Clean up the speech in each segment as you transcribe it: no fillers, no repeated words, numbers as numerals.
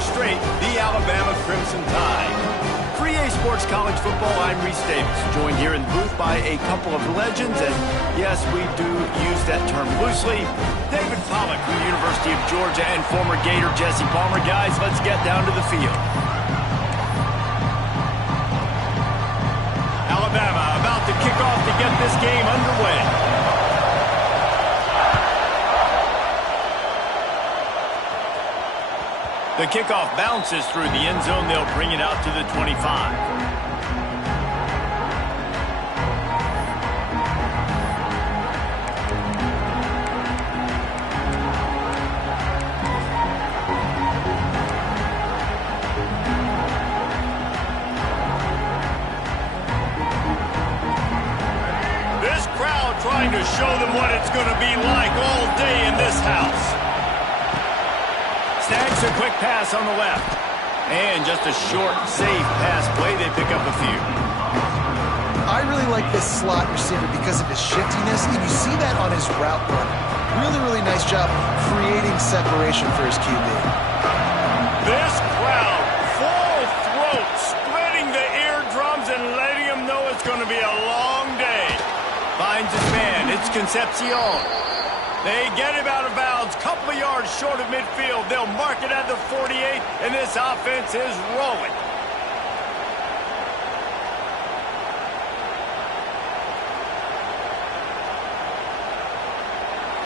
straight, the Alabama Crimson Tide. For EA Sports College Football, I'm Reese Davis, joined here in the booth by a couple of legends, and yes, we do use that term loosely. David Pollock from the University of Georgia and former Gator Jesse Palmer. Guys, let's get down to the field. Alabama about to kick off to get this game underway. The kickoff bounces through the end zone. They'll bring it out to the 25. This crowd trying to show them what it's going to be like all day in this house. Snags a quick pass on the left. And just a short, safe pass play. They pick up a few. I really like this slot receiver because of his shiftiness, and you see that on his route run. Really nice job creating separation for his QB. This crowd, full throat, splitting the eardrums and letting him know it's going to be a long day. Finds his man. It's Concepcion. They get him out of bounds, couple of yards short of midfield. They'll mark it at the 48, and this offense is rolling.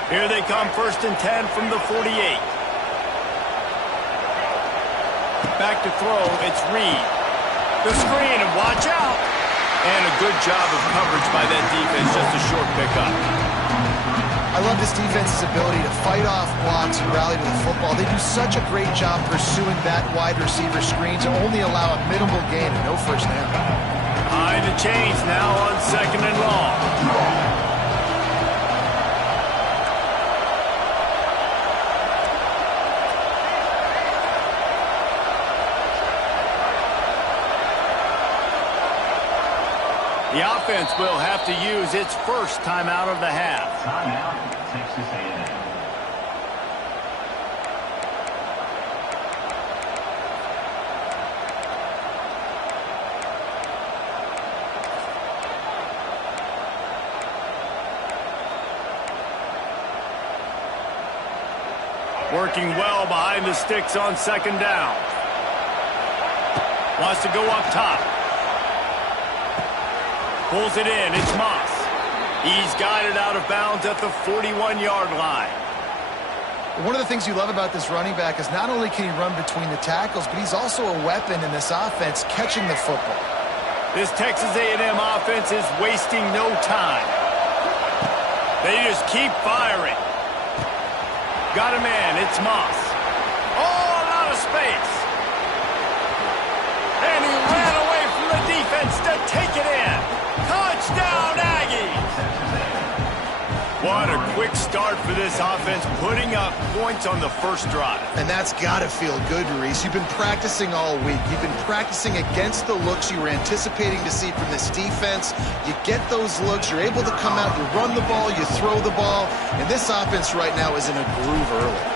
Here they come, 1st and 10 from the 48. Back to throw, it's Reed. The screen, and watch out. And a good job of coverage by that defense, just a short pickup. I love this defense's ability to fight off blocks and rally to the football. They do such a great job pursuing that wide receiver screen to only allow a minimal gain and no first down. Behind the chains now on 2nd and long. The offense will have to use its first timeout of the half. Timeout, Texas A&M. Working well behind the sticks on 2nd down. Wants to go up top. Pulls it in. It's Moss. He's got it out of bounds at the 41-yard line. One of the things you love about this running back is not only can he run between the tackles, but he's also a weapon in this offense catching the football. This Texas A&M offense is wasting no time. They just keep firing. Got a man. It's Moss. Oh, a lot of space. And he ran away from the defense to take it in. Touchdown, Aggies! What a quick start for this offense, putting up points on the first drive. And that's got to feel good, Reese. You've been practicing all week. You've been practicing against the looks you were anticipating to see from this defense. You get those looks, you're able to come out, you run the ball, you throw the ball, and this offense right now is in a groove early.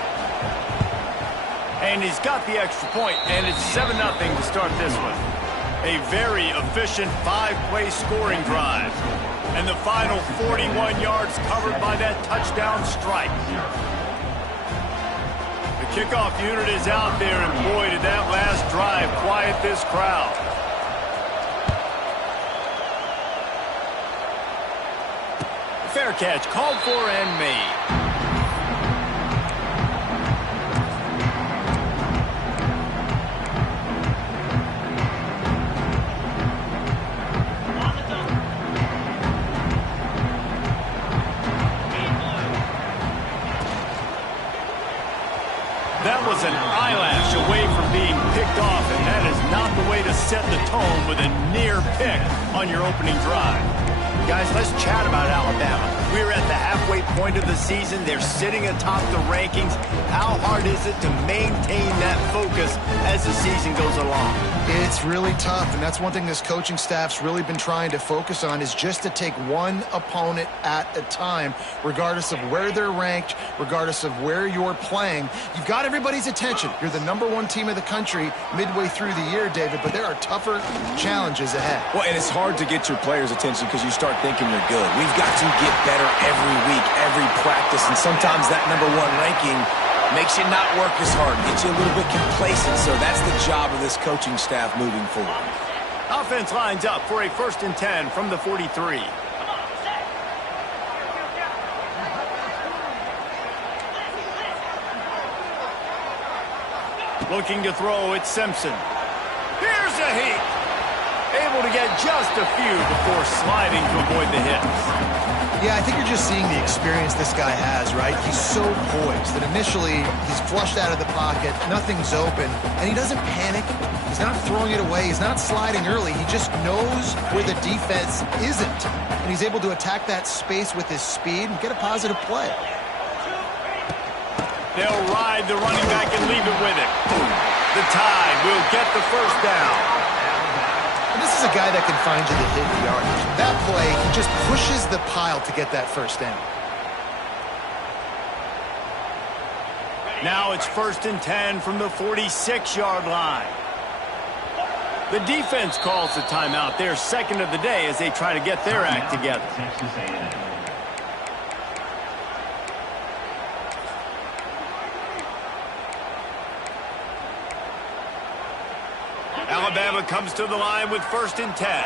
And he's got the extra point, and it's 7-0 to start this one. A very efficient 5-play scoring drive. And the final 41 yards covered by that touchdown strike. The kickoff unit is out there, and boy, did that last drive quiet this crowd. Fair catch, called for and made. That was an eyelash away from being picked off, and that is not the way to set the tone with a near pick on your opening drive. Guys, let's chat about Alabama. We're at the halfway point of the season. They're sitting atop the rankings. How hard is it to maintain that focus focus as the season goes along. It's really tough, and that's one thing this coaching staff's really been trying to focus on is just to take one opponent at a time, regardless of where they're ranked, regardless of where you're playing. You've got everybody's attention. You're the #1 team of the country midway through the year, David, but there are tougher challenges ahead. Well, and it's hard to get your players' attention because you start thinking you're good. We've got to get better every week, every practice, and sometimes that #1 ranking makes you not work as hard, gets you a little bit complacent, so that's the job of this coaching staff moving forward. Offense lines up for a 1st and 10 from the 43. Looking to throw, it's Simpson. Here's a heat. Able to get just a few before sliding to avoid the hits. Yeah, I think you're just seeing the experience this guy has, right? He's so poised that initially he's flushed out of the pocket, nothing's open, and he doesn't panic. He's not throwing it away. He's not sliding early. He just knows where the defense isn't, and he's able to attack that space with his speed and get a positive play. They'll ride the running back and leave it with him. The Tide will get the first down. And this is a guy that can find you the hidden yardage. That play, he just pushes the pile to get that first down. Now it's 1st and 10 from the 46-yard line. The defense calls the timeout, their second of the day, as they try to get their act together. Texas A&M. Alabama comes to the line with 1st and 10.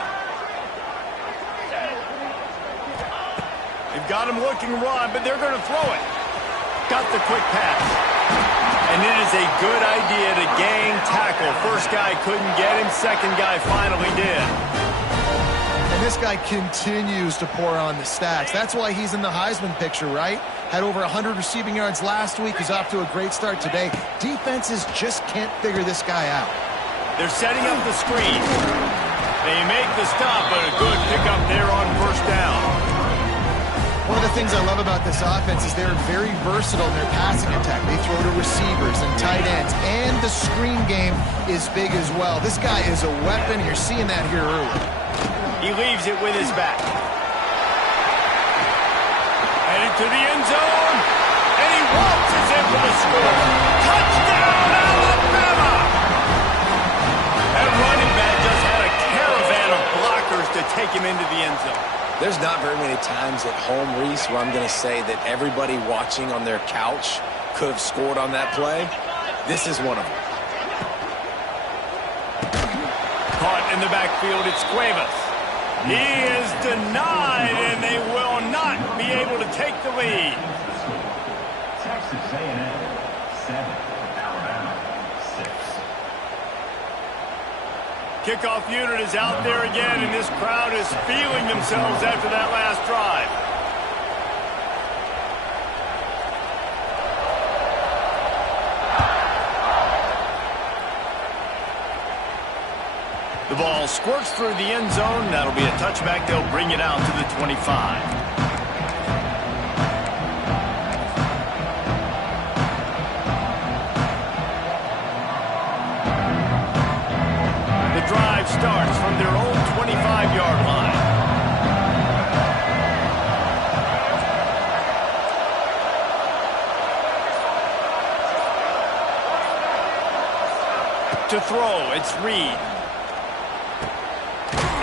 They've got him looking run, but they're going to throw it. Got the quick pass. And it is a good idea to gang tackle. First guy couldn't get him. Second guy finally did. And this guy continues to pour on the stats. That's why he's in the Heisman picture, right? Had over 100 receiving yards last week. He's off to a great start today. Defenses just can't figure this guy out. They're setting up the screen. They make the stop, but a good pickup there on 1st down. One of the things I love about this offense is they're very versatile in their passing attack. They throw to receivers and tight ends, and the screen game is big as well. This guy is a weapon. You're seeing that here early. He leaves it with his back. Headed to the end zone, and he waltzes in for the score. Touchdown, Alabama! That running back just had a caravan of blockers to take him into the end zone. There's not very many times at home, Reese, where I'm going to say that everybody watching on their couch could have scored on that play. This is one of them. Caught in the backfield, it's Cuevas. He is denied, and they will not be able to take the lead. Texas A&M 7, Alabama 6. Kickoff unit is out there again, and this crowd is feeling themselves after that last drive. The ball squirts through the end zone. That'll be a touchback. They'll bring it out to the 25. The drive starts from their own 25-yard line. To throw, it's Reed.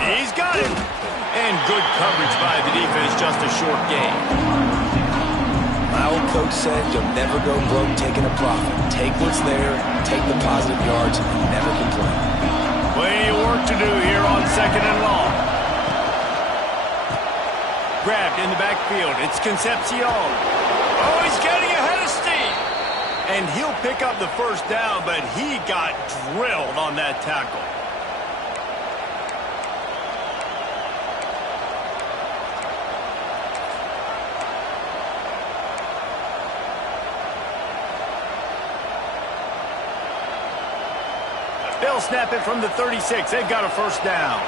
He's got it. And good coverage by the defense, just a short gain. My old coach said you'll never go broke taking a profit. Take what's there, take the positive yards, and never complain. Plenty of work to do here on 2nd and long. Grabbed in the backfield. It's Concepcion. Oh, he's getting ahead of steam. And he'll pick up the first down, but he got drilled on that tackle. They'll snap it from the 36. They've got a first down.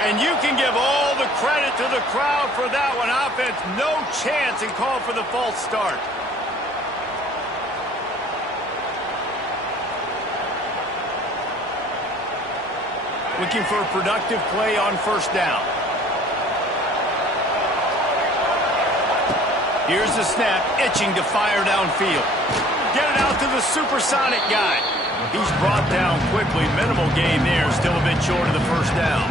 And you can give all the credit to the crowd for that one. Offense, no chance, and call for the false start. Looking for a productive play on first down. Here's the snap, itching to fire downfield. Get it out to the supersonic guy. He's brought down quickly. Minimal gain there, still a bit short of the first down.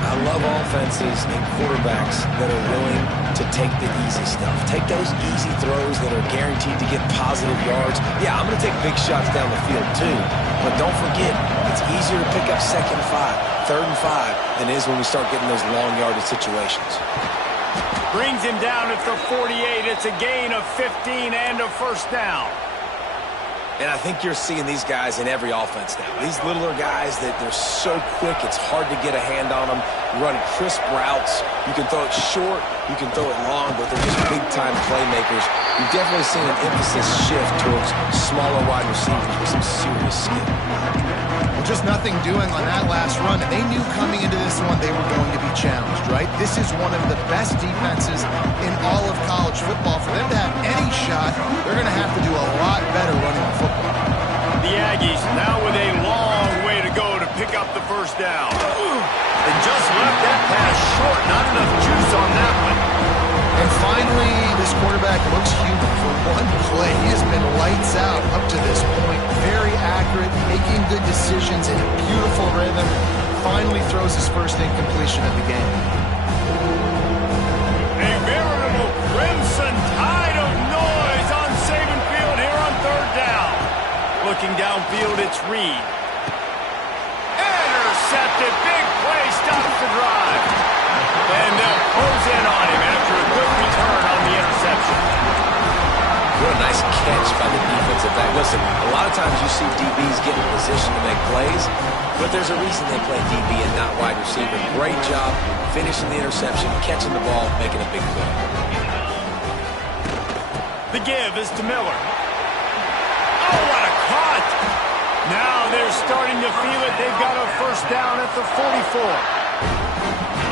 I love offenses and quarterbacks that are willing to take the easy stuff. Take those easy throws that are guaranteed to get positive yards. Yeah, I'm going to take big shots down the field too. But don't forget, it's easier to pick up 2nd and 5, 3rd and 5 than it is when we start getting those long yardage situations. Brings him down at the 48. It's a gain of 15 and a first down. And I think you're seeing these guys in every offense now. These littler guys that they're so quick, it's hard to get a hand on them. Run crisp routes. You can throw it short, you can throw it long, but they're just big-time playmakers. You've definitely seen an emphasis shift towards smaller wide receivers with some serious skill. Well, just nothing doing on that last run, and they knew coming into this one they were going to be challenged, right? This is one of the best defenses in all of college football. For them to have any shot, they're going to have to do a lot better running the football. The Aggies now with a long way to go to pick up the first down. They just left that pass short. Not enough juice on that one. And finally, this quarterback looks human. For one play, he has been lights out up to this point. Very accurate, making good decisions in a beautiful rhythm. Finally throws his first incompletion of the game. A veritable crimson tide of noise on Saban Field here on 3rd down. Looking downfield, it's Reed. Intercepted. Big play stops the drive. And they'll close in on him after a good return on the interception. What a nice catch by the defensive back. Listen, a lot of times you see DBs get in position to make plays, but there's a reason they play DB and not wide receiver. Great job finishing the interception, catching the ball, making a big play. The give is to Miller. Oh, what a cut! Now they're starting to feel it. They've got a first down at the 44.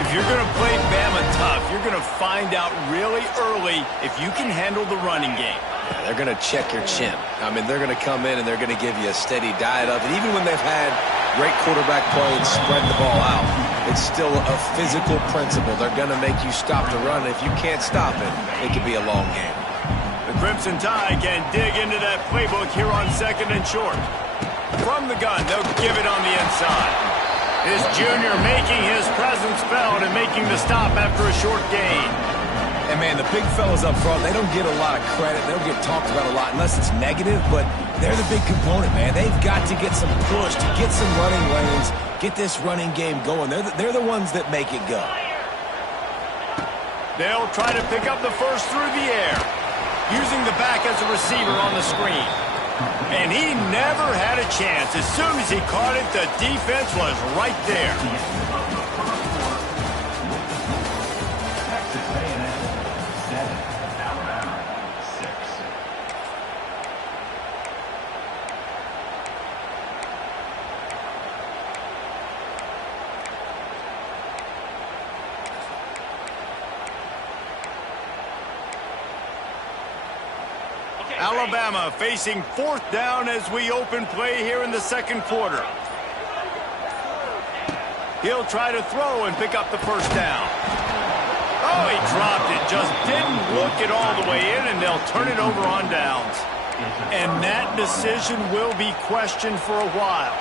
If you're going to play Bama tough, you're going to find out really early if you can handle the running game. Yeah, they're going to check your chin. I mean, they're going to come in and they're going to give you a steady diet of it. Even when they've had great quarterback play and spread the ball out, it's still a physical principle. They're going to make you stop the run. If you can't stop it, it could be a long game. The Crimson Tide can dig into that playbook here on 2nd and short. From the gun, they'll give it on the inside. This junior making his presence felt and making the stop after a short gain. And, man, the big fellas up front, they don't get a lot of credit. They don't get talked about a lot unless it's negative, but they're the big component, man. They've got to get some push, to get some running lanes, get this running game going. They're the ones that make it go. They'll try to pick up the first through the air, using the back as a receiver on the screen. And he never had a chance. As soon as he caught it, the defense was right there. Texas A&M 7, Alabama 6. Alabama facing 4th down as we open play here in the 2nd quarter. He'll try to throw and pick up the first down. Oh, he dropped it. Just didn't look it all the way in, and they'll turn it over on downs. And that decision will be questioned for a while.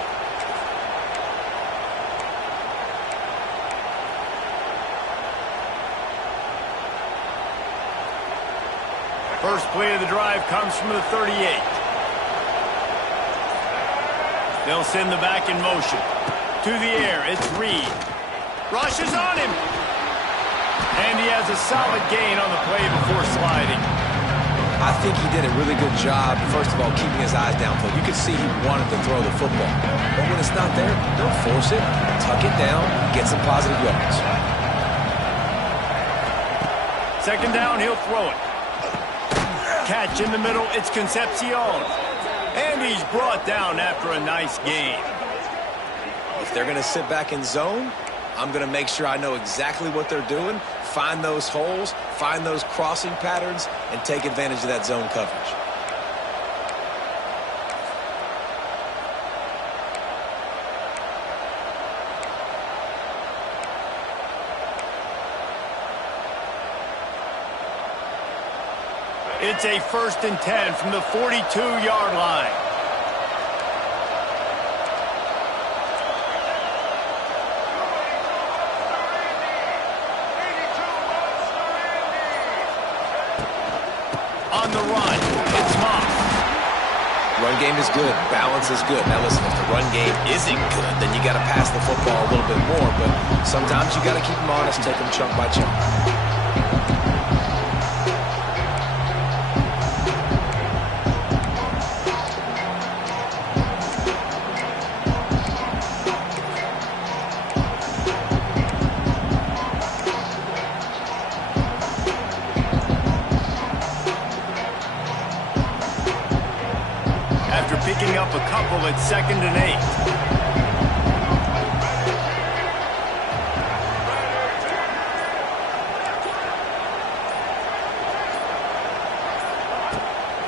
First play of the drive comes from the 38. They'll send the back in motion. To the air, it's Reed. Rushes on him. And he has a solid gain on the play before sliding. I think he did a really good job, first of all, keeping his eyes downfield. You could see he wanted to throw the football. But when it's not there, don't force it. Tuck it down, get some positive yards. 2nd down, he'll throw it. Catch in the middle, it's Concepcion. And he's brought down after a nice gain. If they're going to sit back in zone, I'm going to make sure I know exactly what they're doing, find those holes, find those crossing patterns, and take advantage of that zone coverage. It's a 1st and 10 from the 42-yard line. On the run, it's Moss. Run game is good. Balance is good. Now listen, if the run game isn't good, then you got to pass the football a little bit more. But sometimes you got to keep them honest, take them chunk by chunk. Picking up a couple at 2nd and 8.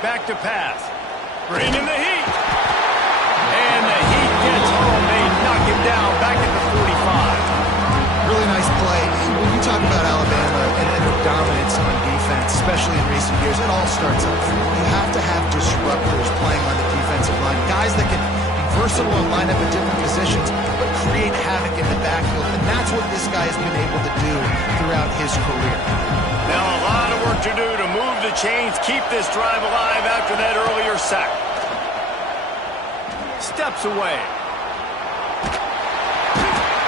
Back to pass. Bring in the heat. And the heat gets home. They knock him down back at the 45. Really nice play. When you talk about Alabama and their dominance on defense, especially in recent years, it all starts up front. You have to have disruptors playing on the defensive line, guys that can be versatile and line up at different positions, but create havoc in the backfield. And that's what this guy has been able to do throughout his career. Now a lot of work to do to move the chains, keep this drive alive after that earlier sack. Steps away.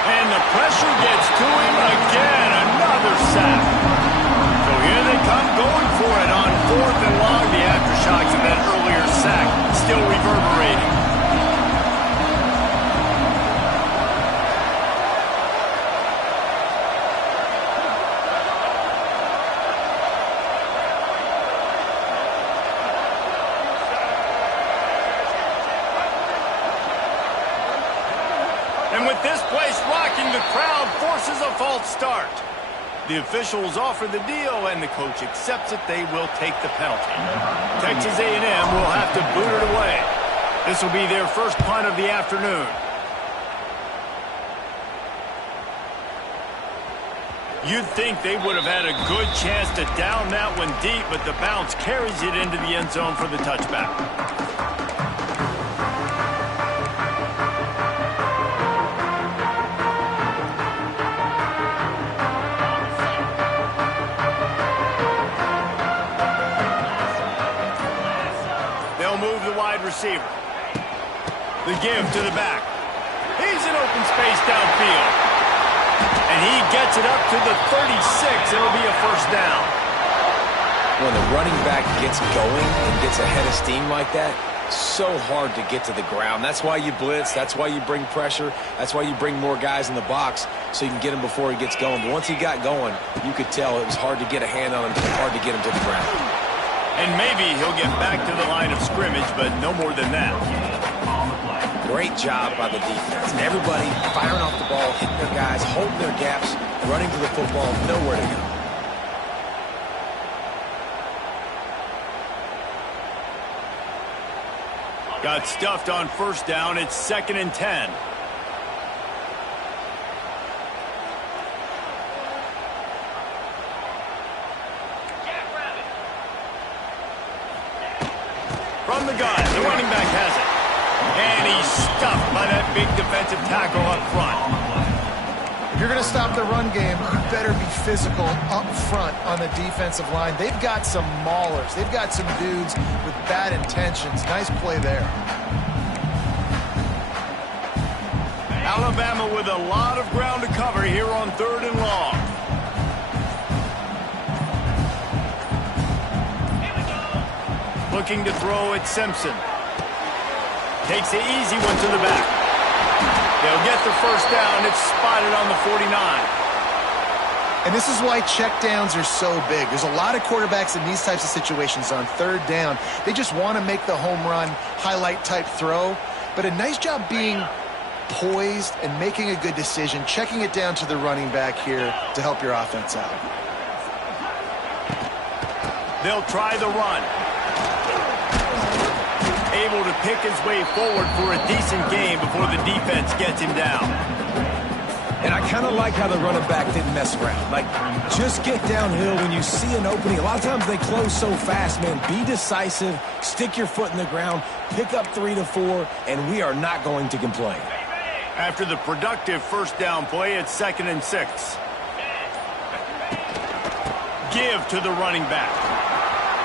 And the pressure gets to him again. Another sack. So here they come going for it on 4th and long. The aftershocks of that earlier sack still reverberating. And with this place rocking, the crowd forces a false start. The officials offer the deal, and the coach accepts it. They will take the penalty. Texas A&M will have to boot it away. This will be their first punt of the afternoon. You'd think they would have had a good chance to down that one deep, but the bounce carries it into the end zone for the touchback. Receiver. The give to the back. He's in open space downfield. And he gets it up to the 36. It'll be a 1st down. When the running back gets going and gets a head of steam like that, so hard to get to the ground. That's why you blitz. That's why you bring pressure. That's why you bring more guys in the box so you can get him before he gets going. But once he got going, you could tell it was hard to get a hand on him, hard to get him to the ground. And maybe he'll get back to the line of scrimmage, but no more than that. Great job by the defense. And everybody firing off the ball, hitting their guys, holding their gaps, running to the football, nowhere to go. Got stuffed on 1st down. It's 2nd and 10. From the gun, the running back has it. And he's stuffed by that big defensive tackle up front. If you're going to stop the run game, you better be physical up front on the defensive line. They've got some maulers. They've got some dudes with bad intentions. Nice play there. Alabama with a lot of ground to cover here on 3rd and long. Looking to throw at Simpson. Takes the easy one to the back. They'll get the 1st down. It's spotted on the 49. And this is why checkdowns are so big. There's a lot of quarterbacks in these types of situations on 3rd down. They just want to make the home run, highlight type throw. But a nice job being poised and making a good decision, checking it down to the running back here to help your offense out. They'll try the run. Able to pick his way forward for a decent game before the defense gets him down. And I kind of like how the running back didn't mess around. Like, just get downhill when you see an opening. A lot of times they close so fast, man. Be decisive, stick your foot in the ground, pick up 3 to 4, and we are not going to complain. After the productive first down play, it's 2nd and 6. Give to the running back.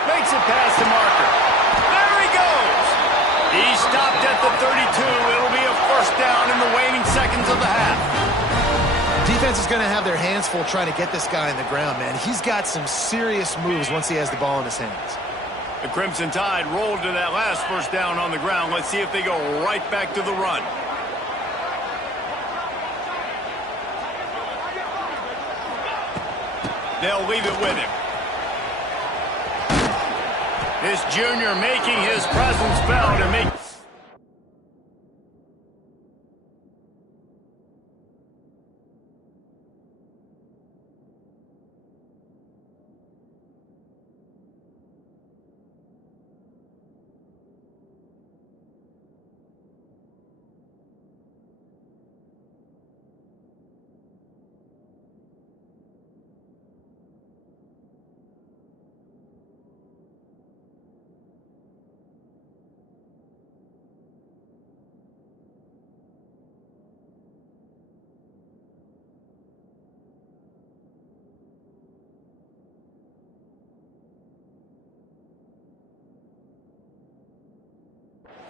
Makes it past the marker. There he goes. He stopped at the 32. It'll be a first down in the waning seconds of the half. Defense is going to have their hands full trying to get this guy in the ground, man. He's got some serious moves once he has the ball in his hands. The Crimson Tide rolled to that last first down on the ground. Let's see if they go right back to the run. They'll leave it with him. This junior making his presence felt and make.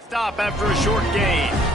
Stop after a short gain.